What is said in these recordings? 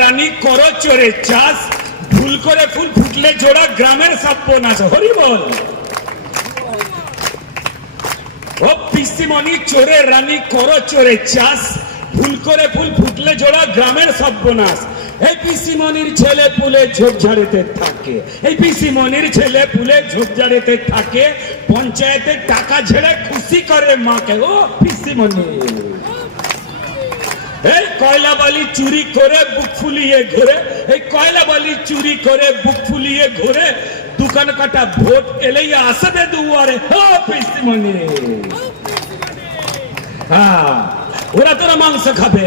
রানী চাষ ভুল করে ফুল ফুটলে জোড়া গ্রামের সর্বনাশ হরি বল রানী চাষ ভুল করে ফুল ফুটলে জোড়া গ্রামের সর্বনাশ এই পিসিমণির ছেলে পুলে ঝোপঝাড়েতে থাকে। এই পিসিমণির ছেলে পুলে ঝোপঝাড়েতে থাকে। পঞ্চায়েতের টাকা ঝেড়ে খুশি করে মাকে। ও পিসিমণি। এই কয়লা বালি চুরি করে বুক ফুলিয়ে ঘুরে, এই কয়লা বালি চুরি করে বুক ফুলিয়ে ঘুরে, দোকান কাটা ভোট এলেই আসবে দুয়ারে। ও পিসিমণি। হ্যাঁ ওরা তোরা মাংস খাবে।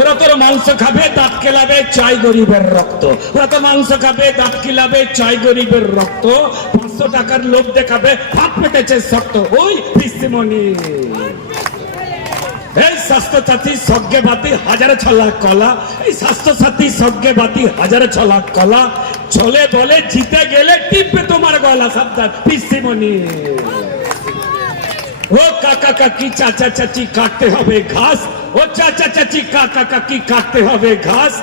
ওরা তোর মাংস খাবে, দাঁত কেলাবে, চাই গরিবের রক্ত। ওরা তো মাংস খাবে, দাঁত কেলাবে, চাই গরিবের রক্ত। পাঁচশো টাকার লোভ দেখাবে হাত পেটেছে শক্ত। ওই পিসিমণি। এই স্বাস্থ্য সাথী সজ্ঞে বাতি হাজার ছলা কলা। এই স্বাস্থ্য সাথী সজ্ঞে বাতি হাজার ছলা কলা। চলে বলে জিতে গেলে টিপবে তোমার গলা সাবধান, পিসিমণি। ও কাকা কাকি, চাচা চাচি, কাটতে হবে ঘাস। ও চাচা চাচি কাকা কাকি কাটতে হবে ঘাস?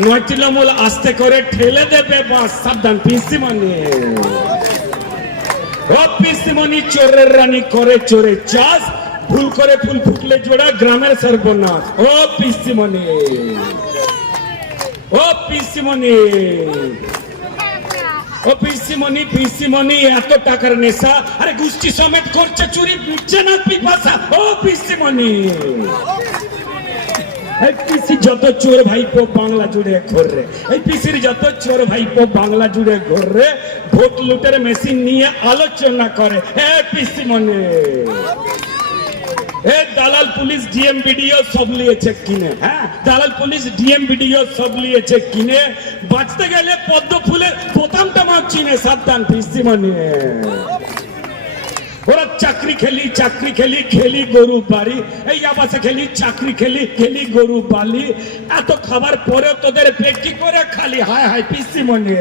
নয় তৃণমূল আস্তে করে ঠেলে দেবে বাস। সাবধান, পিসিমণি। ও পিসিমণি, চোরের রানী করে চোরে চাষ। ভুল করে ফুল ফুটলে জোড়া গ্রামের সর্বনাশ। ও পিসিমণি। ও পিসিমণি। ও পিসিমণি পিসিমণি, এত টাকার নেশা। আরে গোষ্ঠী সমেত করছে, চুরি বুঝছে না পিপাসা। ও পিসিমণি। যত চোর ভাইপো বাংলা জুড়ে ঘুররে এই পিসির যত চোর ভাইপো বাংলা জুড়ে ঘুররে ভোট লুটের মেশিন নিয়ে আলোচনা করে। মনে। দালাল পুলিশ ডিএম ভিডিও সব লিয়েছে কিনে। হ্যাঁ দালাল পুলিশ ডিএম ভিডিও সব লিয়েছে কিনে। বাঁচতে গেলে পদ্ম ফুলের বোতামটা মাপ চিনে, সাবধান পিসি মনে। ওরা চাকরি খেলি চাকরি খেলি খেলি গরু বাড়ি। এই আবাসে খেলি, চাকরি খেলি খেলি গরু বালি। এত খাবার পরে তোদের পেট কি করে খালি। হায় হায়, পিসি মনে।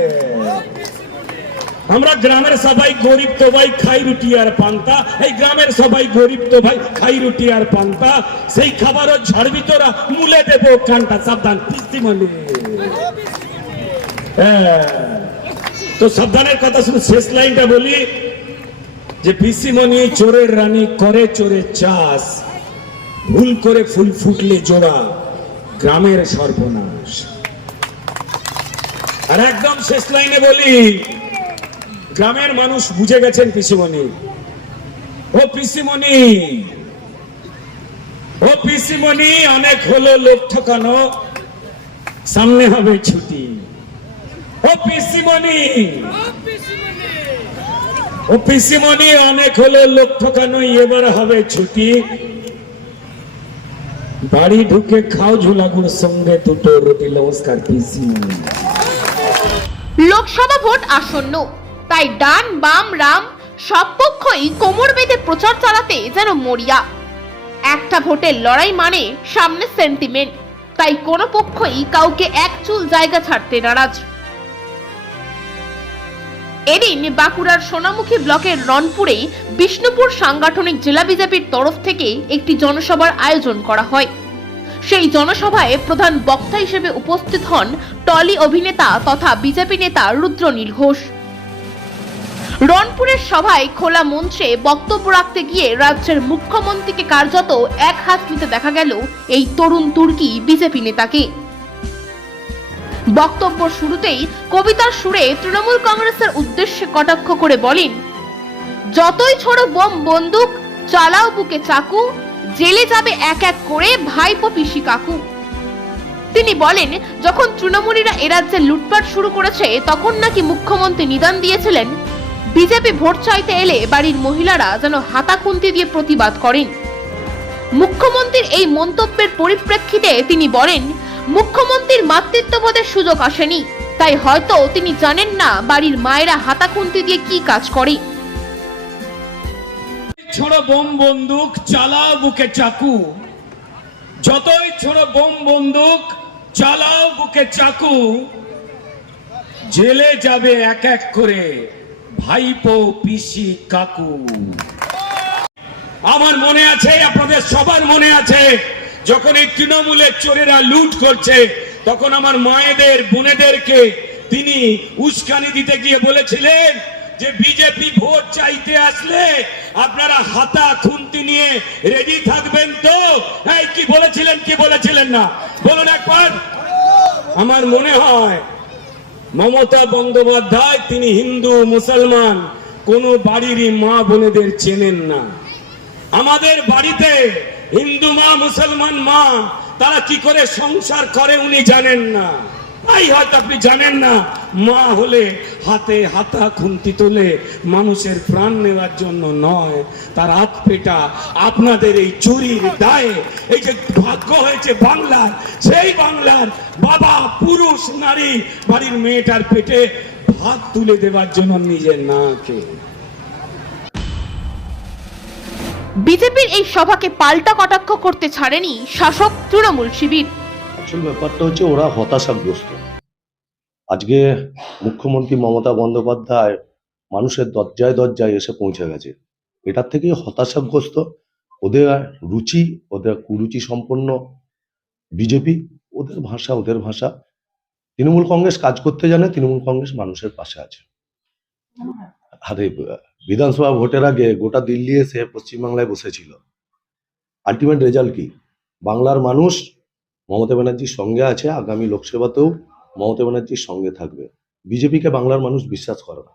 আমরা গ্রামের সবাই গরিব তো ভাই, খাই রুটি আর পান্তা। এই গ্রামের সবাই গরিব তো ভাই, খাই রুটি আর পান্তা। সেই খাবারও ঝাড়বি তোরা মুলে দেবো কানটা। সাবধান, পিসি মনে। হ্যাঁ। তো সাবধানের কথা শুধু শেষ লাইনটা বলি। যে পিসিমণি চোরের রানী করে চোরের চাষ, ভুল করে ফুল ফুটলে জোড়া, গ্রামের সর্বনাশ। আর একদম শেষ লাইনে বলি, গ্রামের মানুষ বুঝে গেছেন পিসিমণি। ও পিসিমণি ও পিসিমণি, অনেক হলো লোক ঠকানো, সামনে হবে ছুটি। ও পিসিমণি ও পিসিমণি, অনেক হলো লোক ঠকানো এবার হবে ছুটি। বাড়ি ঢুকে খাও ঝুলাগুড় সঙ্গে দুটো রুটি। নমস্কার, পিসিমণি। লোকসভা ভোট আসন্ন। তাই ডান, বাম, রাম সব পক্ষই কোমর বেঁধে প্রচার চালাতে যেন মরিয়া। একটা ভোটের লড়াই মানে সামনে সেন্টিমেন্ট তাই কোনো পক্ষই কাউকে এক চুল জায়গা ছাড়তে নারাজ। এদিন বাঁকুড়ার সোনামুখী ব্লকের রনপুরে বিষ্ণুপুর সাংগঠনিক জেলা বিজেপির তরফ থেকে একটি জনসভার আয়োজন করা হয়। সেই জনসভায় প্রধান বক্তা হিসেবে উপস্থিত হন টলি অভিনেতা তথা বিজেপি নেতা রুদ্রনীল ঘোষ। রনপুরের সভায় খোলা মঞ্চে বক্তব্য রাখতে গিয়ে রাজ্যের মুখ্যমন্ত্রীকে কার্যত এক হাত নিতে দেখা গেল এই তরুণ তুর্কি বিজেপি নেতাকে। বক্তব্য শুরুতেই কবিতার সুরে তৃণমূল কংগ্রেসের উদ্দেশ্যে কটাক্ষ করে বলেন, যতই ছোড়ো বোম বন্দুক, চালাও বুকে চাকু, জেলে যাবে এক এক করে ভাইপো পিসি কাকু। তিনি বলেন, যখন তৃণমূলীরা এ রাজ্যে লুটপাট শুরু করেছে, তখন নাকি মুখ্যমন্ত্রী নিদান দিয়েছিলেন। বিজেপি ভোট চাইতে এলে বাড়ির মহিলারা যেন হাতা খুন্তি দিয়ে প্রতিবাদ করেন। মুখ্যমন্ত্রীর এই মন্তব্যের পরিপ্রেক্ষিতে তিনি বলেন মুখ্যমন্ত্রীর মাতৃত্ববোধের সুযোগ আসেনি। তাই হয়তো তিনি জানেন না বাড়ির মায়েরা হাতা খুন্তি দিয়ে কি কাজ করে। বোম বন্দুক, চালাও বুকে চাকু। যতই বোম বন্দুক, চালাও বুকে চাকু। জেলে যাবে এক এক করে ভাইপো, পিসি, কাকু। আমার মনে আছে, আপনাদের সবার মনে আছে যখন এই তৃণমূলের চোরেরা লুট করছে, তখন আমার মায়েদের, বোনেদেরকে তিনি উস্কানি দিতে গিয়ে বলেছিলেন যে, বিজেপি ভোট চাইতে আসলে আপনারা হাতা খুন্তি নিয়ে রেডি থাকবেন তো? এই, কি বলেছিলেন কি বলেছিলেন না? বলুন একবার। আমার মনে হয় মমতা বন্দ্যোপাধ্যায়, তিনি হিন্দু, মুসলমান, কোন বাড়িরই মা বোনেদের চেনেন না। আমাদের বাড়িতে হিন্দু মা, মুসলমান মা, তারা কি করে সংসার করে উনি জানেন না। তাই হয়তো আপনি জানেন না, মা হলে হাতে হাতা খুন্তি তোলে মানুষের প্রাণ নেওয়ার জন্য নয়, তার পেটা আপনাদের এই চুরির দায়ে। এই যে ভাগ্য হয়েছে বাংলার, সেই বাংলার বাবা পুরুষ, নারী, বাড়ির মেয়েটার পেটে ভাত তুলে দেওয়ার জন্য নিজের না বিজেপির এই সভাকে পাল্টা কটাক্ষ করতে ছাড়েনি শাসক তৃণমূল শিবির। আসল ব্যাপারটা হচ্ছে ওরা হতাশাগ্রস্ত। আজকে মুখ্যমন্ত্রী মমতা বন্দ্যোপাধ্যায় মানুষের দরজায় দরজায় এসে পৌঁছে গেছে। এটার থেকেই হতাশাগ্রস্ত। ওদের রুচি, ওদের কুরুচি সম্পন্ন বিজেপি, ওদের ভাষা ওদের ভাষা। তৃণমূল কংগ্রেস কাজ করতে জানে, তৃণমূল কংগ্রেস মানুষের পাশে আছে। আরে বিধানসভা ভোটের আগে গোটা দিল্লি এসে পশ্চিমবাংলায় বসেছিল। আলটিমেট রেজাল্ট কি? বাংলার মানুষ মমতা ব্যানার্জির সঙ্গে আছে, আগামী লোকসভাতেও মমতা ব্যানার্জির সঙ্গে থাকবে। বিজেপিকে বাংলার মানুষ বিশ্বাস করে না।